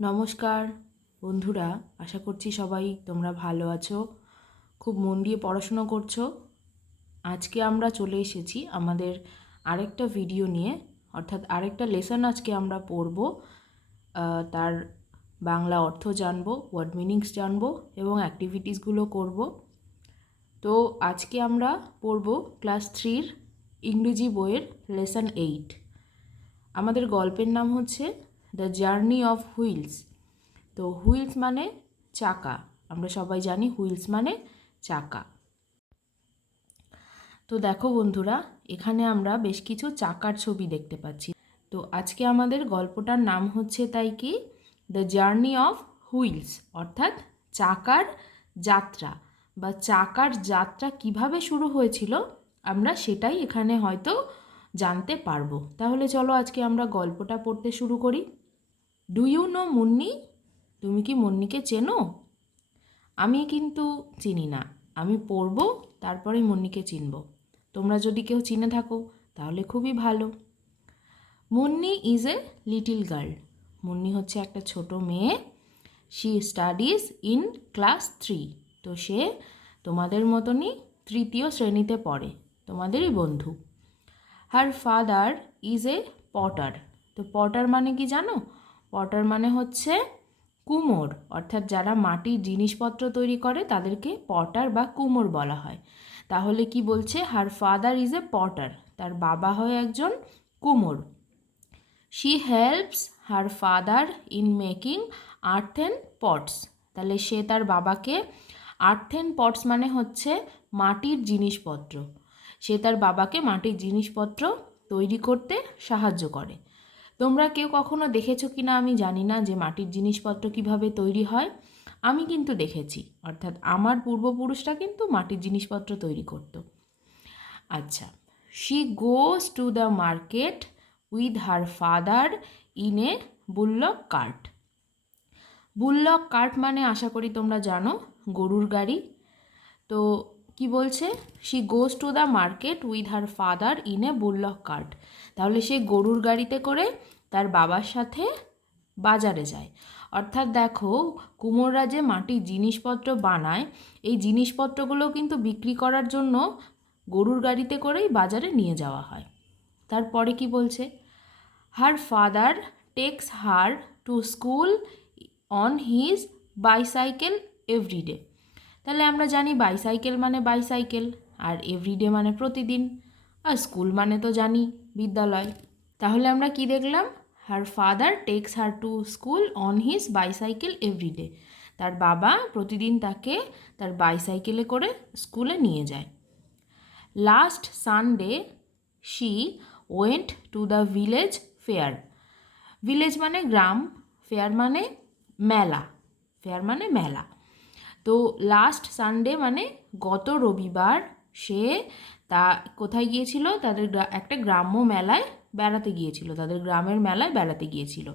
নমস্কার বন্ধুরা, আশা করছি সবাই তোমরা ভালো আছো, খুব মন দিয়ে পড়াশুনো করছো। আজকে আমরা চলে এসেছি আমাদের আরেকটা ভিডিও নিয়ে, অর্থাৎ আরেকটা লেসন আজকে আমরা পড়ব। তার বাংলা অর্থ জানবো, ওয়ার্ড মিনিংস জানবো এবং অ্যাক্টিভিটিসগুলো করব। তো আজকে আমরা পড়ব ক্লাস 3-র ইংরেজি বইয়ের লেসন 8। আমাদের গল্পের নাম হচ্ছে দ্য জার্নি অফ হুইলস। তো হুইলস মানে চাকা, আমরা সবাই জানি হুইলস মানে চাকা। তো দেখো বন্ধুরা, এখানে আমরা বেশ কিছু চাকার ছবি দেখতে পাচ্ছি। তো আজকে আমাদের গল্পটার নাম হচ্ছে তাই কি দ্য জার্নি অফ হুইলস, অর্থাৎ চাকার যাত্রা বা চাকার যাত্রা কিভাবে শুরু হয়েছিল আমরা সেটাই এখানে হয়তো জানতে পারবো। তাহলে চলো আজকে আমরা গল্পটা পড়তে শুরু করি। Do you know Munni? তুমি কি মুন্নিকে চেনো? আমি কিন্তু চিনি না, আমি পড়ব তারপরে মুন্নিকে চিনব। তোমরা যদি কেউ চিনে থাকো তাহলে খুবই ভালো। Munni is a little girl. Munni হচ্ছে একটা ছোট মেয়ে। She studies in class 3। তো সে তোমাদের মতনই তৃতীয় শ্রেণীতে পড়ে, তোমাদেরই বন্ধু। Her father is a Potter. তো পটার মানে কি জানো? পটার মানে হচ্ছে কুমোর, অর্থাৎ যারা মাটির জিনিসপত্র তৈরি করে তাদেরকে পটার বা কুমোর বলা হয়। তাহলে কি বলছে? Her father is a Potter, তার বাবা হয় একজন কুমোর। She helps her father in making earthen pots. তাহলে সে তার বাবাকে, আর্থেন পটস মানে হচ্ছে মাটির জিনিসপত্র, সে তার বাবাকে মাটির জিনিসপত্র তৈরি করতে সাহায্য করে। তোমরা কেউ কখনো দেখেছো কি না আমি জানি না যে মাটির জিনিসপত্র কিভাবে তৈরি হয়। আমি কিন্তু দেখেছি, অর্থাৎ আমার পূর্বপুরুষরা কিন্তু মাটির জিনিসপত্র তৈরি করত। আচ্ছা, she goes to the market with her father in a bullock cart. Bullock cart মানে আশা করি তোমরা জানো গরুর গাড়ি। তো কি বলছে? She goes to the market with her father in a bullock cart. তাহলে সে গরুর গাড়িতে করে তার বাবার সাথে বাজারে যায়। অর্থাৎ দেখো, কুমোররা যে মাটির জিনিসপত্র বানায়, এই জিনিসপত্রগুলো কিন্তু বিক্রি করার জন্য গরুর গাড়িতে করেই বাজারে নিয়ে যাওয়া হয়। তারপরে কি বলছে? Her father takes her to school on his bicycle everyday. তাহলে আমরা জানি বাইসাইকেল মানে বাইসাইকেল, আর এভরিডে মানে প্রতিদিন, আর স্কুল মানে তো জানি বিদ্যালয়। তাহলে আমরা কি দেখলাম? Her father takes her to school on his bicycle everyday. তার বাবা প্রতিদিন তাকে তার বাইসাইকেলে করে স্কুলে নিয়ে যায়। Last Sunday she went to the village fair. Village মানে গ্রাম, ফেয়ার মানে মেলা, ফেয়ার মানে মেলা। তো লাস্ট সানডে মানে গত রবিবার সে তা কোথায় গিয়েছিল? তাদের একটা গ্রাম্য মেলায় বেড়াতে গিয়েছিল, তাদের গ্রামের মেলায় বেড়াতে গিয়েছিল।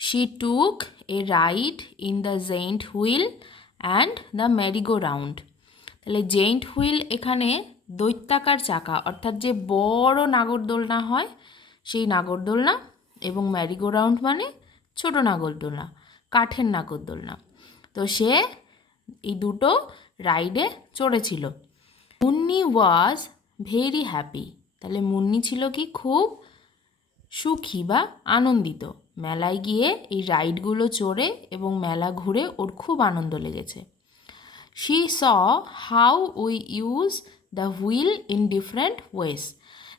She took a ride in the giant wheel and the merry go round. তাহলে জেইন্ট হুইল এখানে দৈত্যাকার চাকা, অর্থাৎ যে বড় নাগরদোলনা হয় সেই নাগরদোলনা, এবং ম্যারিগো রাউন্ড মানে ছোট নাগরদোলনা, কাঠের নাগরদোলনা। তো সে এই দুটো রাইডে চড়েছিল। Munni was very happy. তাহলে মুন্নি ছিল কি? খুব সুখী বা আনন্দিত। মেলায় গিয়ে এই রাইডগুলো চড়ে এবং মেলা ঘুরে ওর খুব আনন্দ লেগেছে। She saw how we use the wheel in different ways.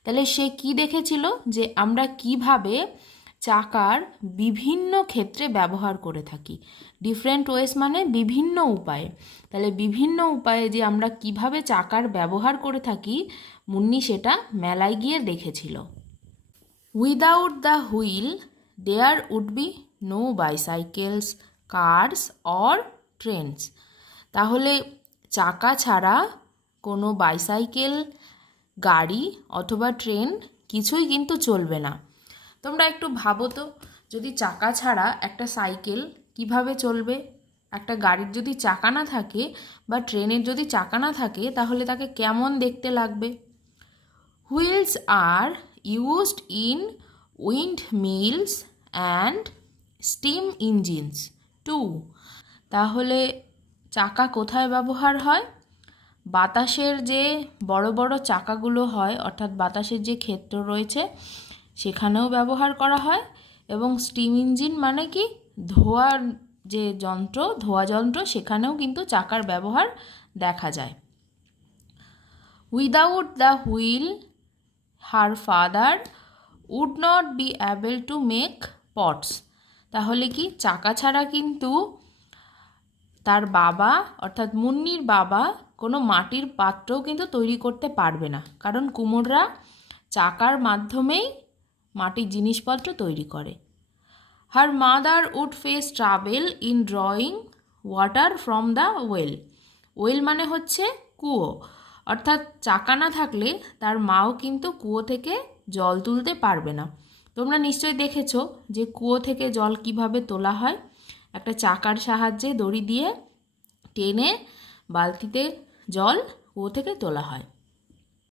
তাহলে সে কি দেখেছিল? যে আমরা কিভাবে চাকার বিভিন্ন ক্ষেত্রে ব্যবহার করে থাকি। ডিফারেন্ট ওয়েস মানে বিভিন্ন উপায়ে। তাহলে বিভিন্ন উপায়ে যে আমরা কিভাবে চাকার ব্যবহার করে থাকি, মুন্নি সেটা মেলায় গিয়ে দেখেছিল। Without the wheel there would be no bicycles, cars or trains. তাহলে চাকা ছাড়া কোনো বাইসাইকেল, গাড়ি অথবা ট্রেন কিছুই কিন্তু চলবে না। তোমরা একটু ভাবো তো, যদি চাকা ছাড়া একটা সাইকেল কিভাবে চলবে? একটা গাড়ির যদি চাকা না থাকে বা ট্রেনের যদি চাকা না থাকে তাহলে তাকে কেমন দেখতে লাগবে? Wheels are used in windmills and steam engines too. তাহলে চাকা কোথায় ব্যবহার হয়? বাতাসের যে বড় বড় চাকাগুলো হয়, অর্থাৎ বাতাসের যে ক্ষেত্র রয়েছে সেখানেও ব্যবহার করা হয়, এবং স্টিম ইঞ্জিন মানে কি, ধোয়ার যে যন্ত্র, ধোয়া যন্ত্র, সেখানেও কিন্তু চাকার ব্যবহার দেখা যায়। Without the wheel her father would not be able to make pots. তাহলে কি, চাকা ছাড়া কিন্তু তার বাবা অর্থাৎ মুন্নির বাবা কোনো মাটির পাত্রও কিন্তু তৈরি করতে পারবে না, কারণ কুমোররা চাকার মাধ্যমেই মাটির জিনিসপত্র তৈরি করে। Her mother would face trouble in drawing water from the well. Well মানে হচ্ছে কুয়ো, অর্থাৎ চাকা না থাকলে তার মাও কিন্তু কুয়ো থেকে জল তুলতে পারবে না। তোমরা নিশ্চয়ই দেখেছো যে কুয়ো থেকে জল কিভাবে তোলা হয়। একটা চাকার সাহায্যে দড়ি দিয়ে টেনে বালতিতে জল কুয়ো থেকে তোলা হয়।